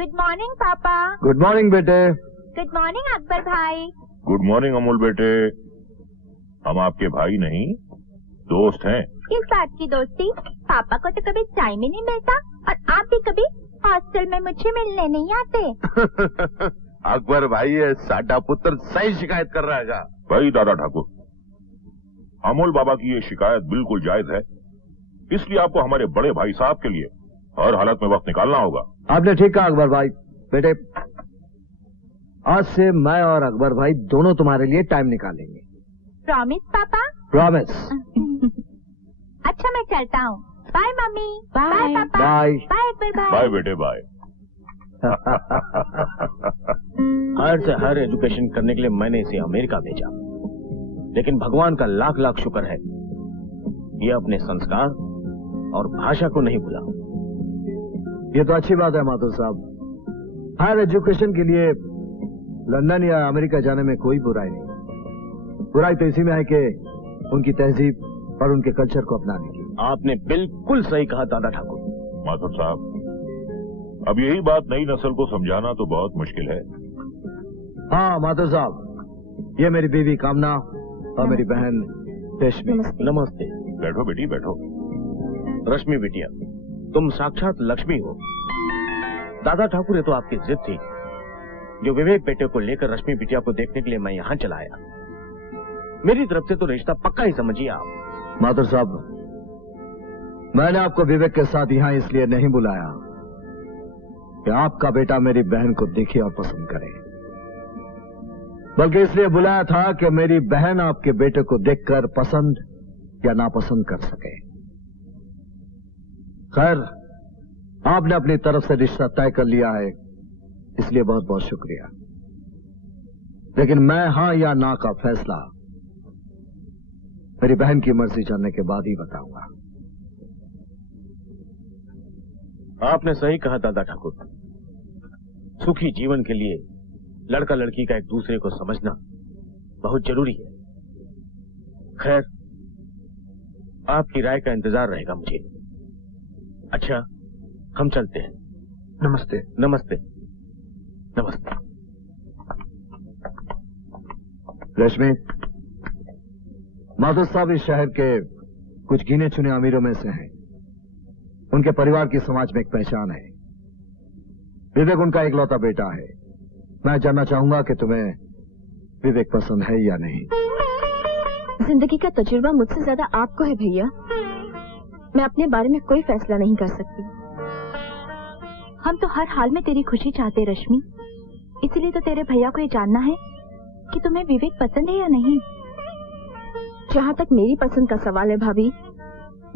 Good morning पापा। Good morning बेटे। Good morning Akbar भाई। गुड मॉर्निंग अमूल बेटे। हम आपके भाई नहीं दोस्त हैं। किस बात की दोस्ती? पापा को तो कभी टाइम ही नहीं मिलता और आप भी कभी हॉस्टल में मुझे मिलने नहीं आते। अकबर भाई है साडा पुत्र सही शिकायत कर रहा है। भाई दादा ठाकुर, अमूल बाबा की ये शिकायत बिल्कुल जायज है, इसलिए आपको हमारे बड़े भाई साहब के लिए हर हालत में वक्त निकालना होगा। आपने ठीक कहा अकबर भाई। बेटे आज से मैं और अकबर भाई दोनों तुम्हारे लिए टाइम निकालेंगे। प्रॉमिस पापा? प्रॉमिस। अच्छा मैं चलता हूँ। Bye mummy. Bye papa. Bye. Bye Akbar भाई। बाय बेटे बाय। हायर से हायर एजुकेशन करने के लिए मैंने इसे अमेरिका भेजा, लेकिन भगवान का लाख लाख शुक्र है ये अपने संस्कार और भाषा को नहीं भूला। ये तो अच्छी बात है माथुर साहब। हायर एजुकेशन के लिए लंदन या अमेरिका जाने में कोई बुराई नहीं। बुराई तो इसी में है कि उनकी तहजीब और उनके कल्चर को अपनाने की। आपने बिल्कुल सही कहा दादा ठाकुर। माथुर साहब, अब यही बात नई नस्ल को समझाना तो बहुत मुश्किल है। हाँ माथुर साहब, ये मेरी बीवी कामना और मेरी बहन रेशमी। नमस्ते। बैठो बेटी बैठो। रश्मि बिटिया, तुम साक्षात लक्ष्मी हो। दादा ठाकुर, ये तो आपकी जिद थी जो विवेक बेटे को लेकर रश्मि बिटिया को देखने के लिए मैं यहाँ चला आया। मेरी तरफ से तो रिश्ता पक्का ही समझिए आप। माथुर साहब, मैंने आपको विवेक के साथ यहाँ इसलिए नहीं बुलाया कि आपका बेटा मेरी बहन को देखे और पसंद करे, बल्कि इसलिए बुलाया था कि मेरी बहन आपके बेटे को देखकर पसंद या नापसंद कर सके। खैर, आपने अपनी तरफ से रिश्ता तय कर लिया है, इसलिए बहुत बहुत शुक्रिया। लेकिन मैं हां या ना का फैसला मेरी बहन की मर्जी जानने के बाद ही बताऊंगा। आपने सही कहा दादा ठाकुर। सुखी जीवन के लिए लड़का लड़की का एक दूसरे को समझना बहुत जरूरी है। खैर, आपकी राय का इंतजार रहेगा मुझे। अच्छा, हम चलते हैं। नमस्ते। नमस्ते। नमस्ते। रश्मि, माधव साहब इस शहर के कुछ गिने चुने अमीरों में से हैं। उनके परिवार की समाज में एक पहचान है। विवेक उनका इकलौता बेटा है। मैं जानना चाहूंगा कि तुम्हें विवेक पसंद है या नहीं। जिंदगी का तजुर्बा मुझसे ज्यादा आपको है भैया। मैं अपने बारे में कोई फैसला नहीं कर सकती। हम तो हर हाल में तेरी खुशी चाहते रश्मि, इसलिए तो तेरे भैया को ये जानना है कि तुम्हें विवेक पसंद है या नहीं। जहाँ तक मेरी पसंद का सवाल है भाभी,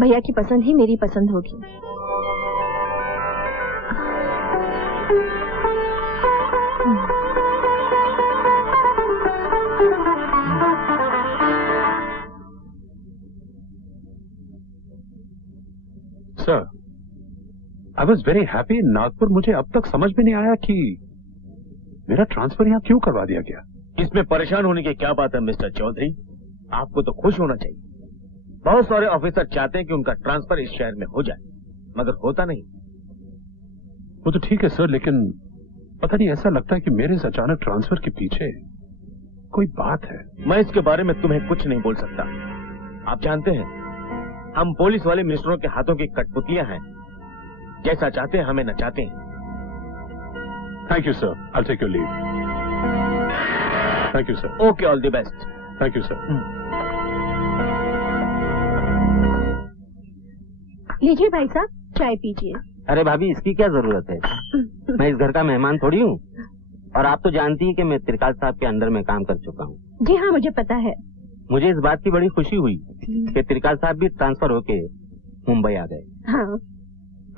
भैया की पसंद ही मेरी पसंद होगी। Sir, I was very happy in Nagpur. मुझे अब तक समझ में नहीं आया कि मेरा ट्रांसफर यहाँ क्यों करवा दिया गया। इसमें परेशान होने की क्या बात है मिस्टर चौधरी, आपको तो खुश होना चाहिए। बहुत सारे ऑफिसर चाहते हैं कि उनका ट्रांसफर इस शहर में हो जाए, मगर होता नहीं। वो तो ठीक है सर, लेकिन पता नहीं ऐसा लगता है कि मेरे इस अचानक ट्रांसफर के पीछे कोई बात है। मैं इसके बारे में तुम्हें कुछ नहीं बोल सकता। आप जानते हैं, हम पुलिस वाले मिनिस्टरों के हाथों की कठपुतलियां हैं। जैसा चाहते हैं हमें नचाते हैं। Thank you sir, I take your leave. Thank you sir. Okay, all the best. Thank you sir. लीजिए भाई साहब, चाय पीजिए। अरे भाभी, इसकी क्या जरूरत है? मैं इस घर का मेहमान थोड़ी हूँ। और आप तो जानती हैं कि मैं त्रिकाल साहब के अंडर में काम कर चुका हूँ। जी हाँ, मुझे पता है। मुझे इस बात की बड़ी खुशी हुई कि त्रिकाल साहब भी ट्रांसफर होके मुंबई आ गए। हाँ।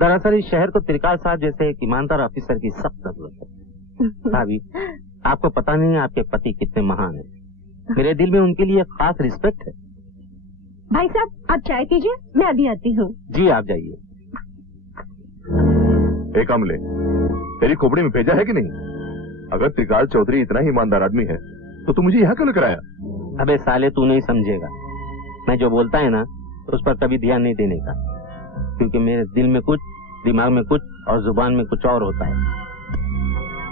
दरअसल इस शहर को त्रिकाल साहब जैसे एक ईमानदार ऑफिसर की सख्त जरूरत है। भाभी, आपको पता नहीं आपके पति कितने महान हैं। मेरे दिल में उनके लिए खास रिस्पेक्ट है। भाई साहब, आप चाय पीजिए, मैं अभी आती हूँ। जी, आप जाइए। एक अमले, तेरी खोपड़ी में भेजा है कि नहीं? अगर त्रिकाल चौधरी इतना ही ईमानदार आदमी है तो तू मुझे यहाँ क्यों लेकर आया? अबे साले, तू नहीं समझेगा। मैं जो बोलता है ना, उस पर कभी ध्यान नहीं देने का, क्योंकि मेरे दिल में कुछ, दिमाग में कुछ और जुबान में कुछ और होता है।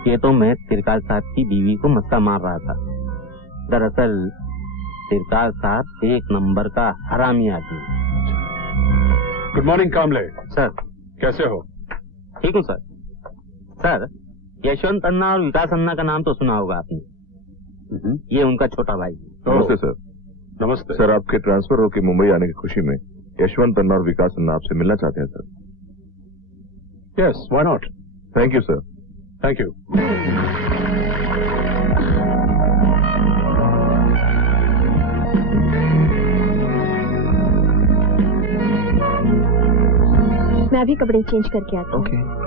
ये तो मैं त्रिकाल साहब की बीवी को मस्का मार रहा था। दरअसल त्रिकाल साहब एक नंबर का हरामी आदमी। गुड मॉर्निंग कामले। सर कैसे हो? ठीक हूँ सर। सर यशवंत अन्ना और विकास अन्ना का नाम तो सुना होगा आपने। ये उनका छोटा भाई। नमस्ते सर। नमस्ते सर, आपके ट्रांसफर होकर मुंबई आने की खुशी में यशवंत अन्ना और विकास अन्ना आपसे मिलना चाहते हैं sir. Yes, why not. Thank you sir. Thank you. मैं अभी कपड़े चेंज करके आती हूँ। ओके।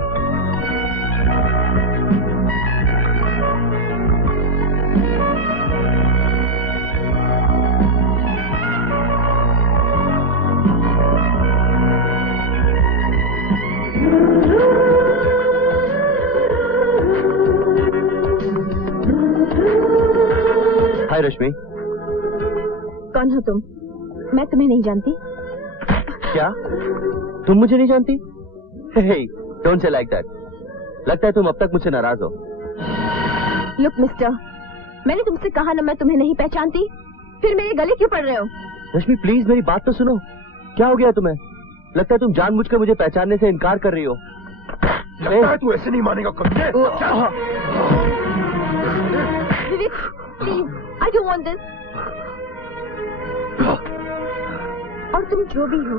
हाय रश्मि। कौन हो तुम? मैं तुम्हें नहीं जानती। क्या तुम मुझे नहीं जानती? Don't say like that. लगता है तुम अब तक मुझसे नाराज हो। लुक मिस्टर, मैंने तुमसे कहा ना मैं तुम्हें नहीं पहचानती, फिर मेरे गले क्यों पड़ रहे हो? रश्मि प्लीज मेरी बात तो सुनो। क्या हो गया तुम्हें? लगता है तुम जानबूझकर मुझे पहचानने से इनकार कर रही हो। लगता है तू ऐसे नहीं मानेगा कभी। Vivek please, I don't want this. और तुम जो भी हो,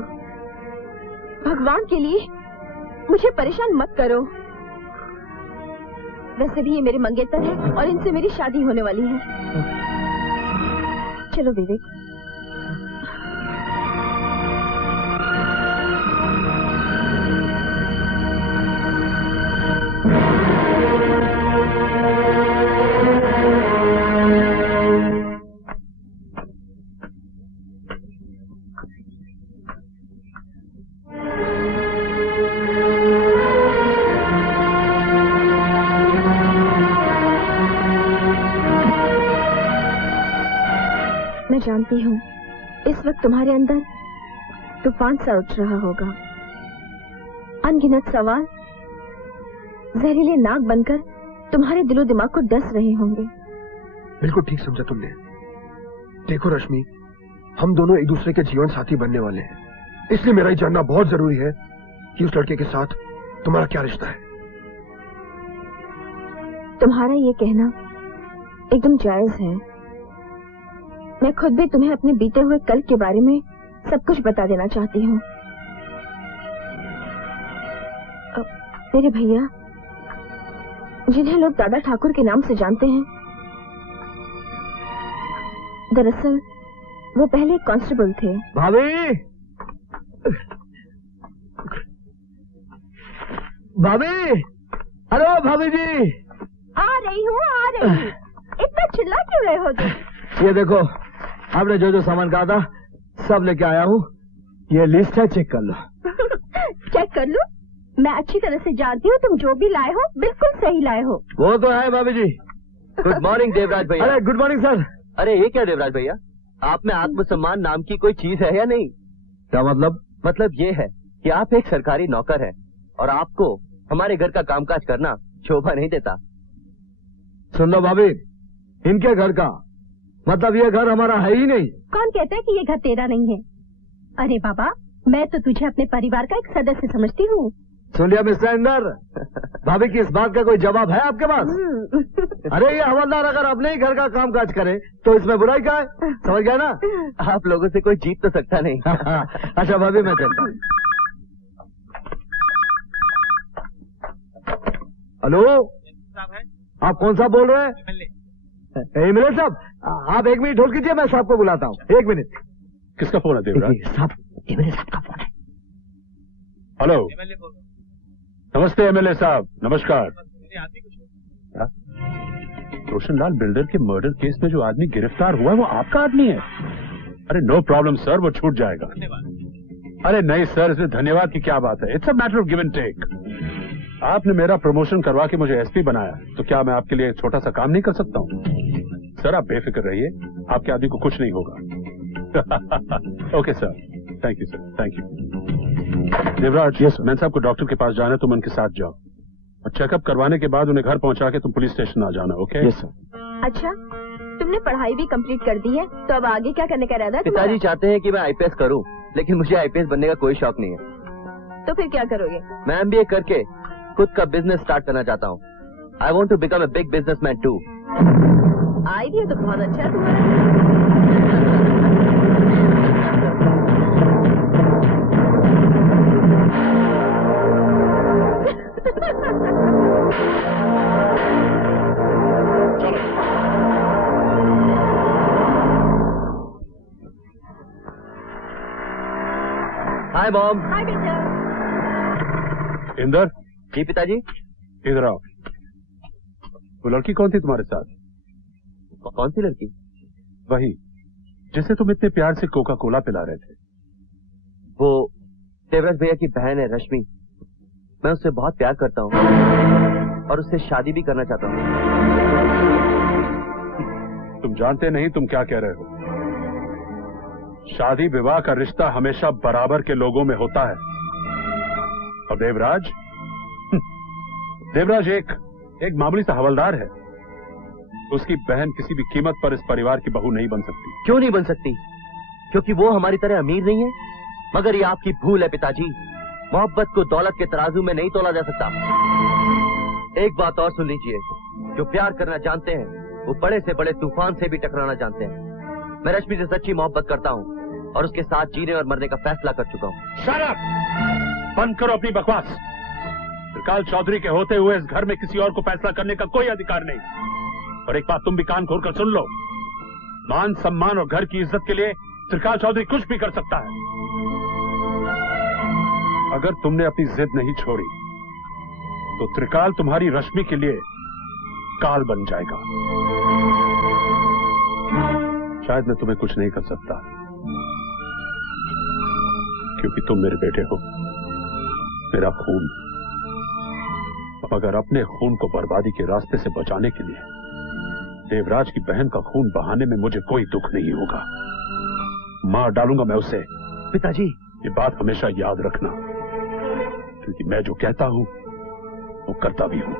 भगवान के लिए मुझे परेशान मत करो। वैसे भी ये मेरे मंगेतर है और इनसे मेरी शादी होने वाली है। चलो विवेक। मैं जानती हूँ इस वक्त तुम्हारे अंदर तूफान सा उठ रहा होगा। अनगिनत सवाल जहरीले नाग बनकर तुम्हारे दिलो दिमाग को डस रहे होंगे। बिल्कुल ठीक समझा तुमने। देखो रश्मि, हम दोनों एक दूसरे के जीवन साथी बनने वाले हैं, इसलिए मेरा ये जानना बहुत जरूरी है कि उस लड़के के साथ तुम्हारा क्या रिश्ता है। तुम्हारा ये कहना एकदम जायज है। मैं खुद भी तुम्हें अपने बीते हुए कल के बारे में सब कुछ बता देना चाहती हूँ। मेरे भैया, जिन्हें लोग दादा ठाकुर के नाम से जानते हैं, दरअसल वो पहले एक कांस्टेबल थे। भाभी, भाभी, हेलो भाभी जी। आ रही हूँ। इतना चिल्ला क्यों रहे हो तुम? ये देखो, आपने जो जो सामान कहा था सब लेके आया हूँ। ये लिस्ट है, चेक कर लो। चेक कर लो? मैं अच्छी तरह से जानती हूँ तुम जो भी लाए हो बिल्कुल सही लाए हो। वो तो है भाभी जी। गुड मॉर्निंग देवराज भैया। अरे गुड मॉर्निंग सर। अरे ये क्या देवराज भैया, आप में आत्मसम्मान नाम की कोई चीज है या नहीं? क्या मतलब? मतलब ये है कि आप एक सरकारी नौकर हैं और आपको हमारे घर का कामकाज करना शोभा नहीं देता। सुन लो भाभी, इनके घर का मतलब ये घर हमारा है ही नहीं। कौन कहता है कि ये घर तेरा नहीं है? अरे बाबा, मैं तो तुझे अपने परिवार का एक सदस्य समझती हूँ। सुन लिया मिस्टर इंदर, भाभी की इस बात का कोई जवाब है आपके पास? अरे ये हवलदार अगर अपने ही घर का कामकाज करे तो इसमें बुराई क्या है? समझ गया ना? आप लोगों से कोई जीत तो सकता नहीं। अच्छा भाभी, मैं चलता हूँ। हेलो, आप कौन सा बोल रहे हैं? एमएलए साहब, आप एक मिनट होल्ड कीजिए, मैं साहब को बुलाता हूँ। एक मिनट। किसका फोन है देवराज? साहब, एमएलए साहब का फोन है। हेलो, नमस्ते एमएलए साहब। नमस्कार। रोशनलाल बिल्डर के मर्डर केस में जो आदमी गिरफ्तार हुआ है वो आपका आदमी है? अरे नो प्रॉब्लम सर, वो छूट जाएगा। अरे नहीं सर, इसमें धन्यवाद की क्या बात है। It's a matter of give and take. आपने मेरा प्रमोशन करवा के मुझे एसपी बनाया, तो क्या मैं आपके लिए छोटा सा काम नहीं कर सकता हूँ? सर आप बेफिक्र रहिए, आपके आदमी को कुछ नहीं होगा। Okay sir, thank you sir, thank you. Devraj, yes, man साहब को डॉक्टर के पास जाना है, तुम उनके साथ जाओ। और चेकअप करवाने के बाद उन्हें घर पहुंचा के तुम पुलिस स्टेशन आ जाना, ओके? Yes sir. अच्छा, तुमने पढ़ाई भी कंप्लीट कर दी है, तो अब आगे क्या करने का इरादा है पिताजी तुम्हारा? चाहते हैं कि मैं आईपीएस करूं, लेकिन मुझे आईपीएस बनने का कोई शौक नहीं है। तो फिर क्या करोगे? मैं एमबीए करके खुद का बिजनेस स्टार्ट करना चाहता हूं। I want to become a big businessman too. Idea तो बहुत अच्छा है तुम्हारा। Hi mom. हाय बेटा। इंदर, जी पिताजी। इधर आओ। वो लड़की कौन थी तुम्हारे साथ? कौन सी लड़की? वही जिसे तुम इतने प्यार से कोका कोला पिला रहे थे। वो देवराज भैया की बहन है रश्मि। मैं उससे बहुत प्यार करता हूँ और उससे शादी भी करना चाहता हूँ। तुम जानते नहीं तुम क्या कह रहे हो। शादी विवाह का रिश्ता हमेशा बराबर के लोगों में होता है। और देवराज देवराज एक मामूली सा हवलदार है। उसकी बहन किसी भी कीमत पर इस परिवार की बहू नहीं बन सकती। क्यों नहीं बन सकती? क्योंकि वो हमारी तरह अमीर नहीं है। मगर ये आपकी भूल है पिताजी। मोहब्बत को दौलत के तराजू में नहीं तोला जा सकता। एक बात और सुन लीजिए, जो प्यार करना जानते हैं वो बड़े से बड़े तूफान से भी टकराना जानते हैं। मैं रश्मि से सच्ची मोहब्बत करता हूँ और उसके साथ जीने और मरने का फैसला कर चुका हूँ। Shut up! बंद करो अपनी बकवास। त्रिकाल चौधरी के होते हुए इस घर में किसी और को फैसला करने का कोई अधिकार नहीं। और एक बात तुम भी कान खोलकर सुन लो, मान सम्मान और घर की इज्जत के लिए त्रिकाल चौधरी कुछ भी कर सकता है। अगर तुमने अपनी जिद नहीं छोड़ी तो त्रिकाल तुम्हारी रश्मि के लिए काल बन जाएगा। शायद मैं तुम्हें कुछ नहीं कर सकता क्योंकि तुम मेरे बेटे हो, मेरा खून। मगर अपने खून को बर्बादी के रास्ते से बचाने के लिए देवराज की बहन का खून बहाने में मुझे कोई दुख नहीं होगा। मार डालूंगा मैं उसे। पिताजी, ये बात हमेशा याद रखना, क्योंकि मैं जो कहता हूं वो करता भी हूं।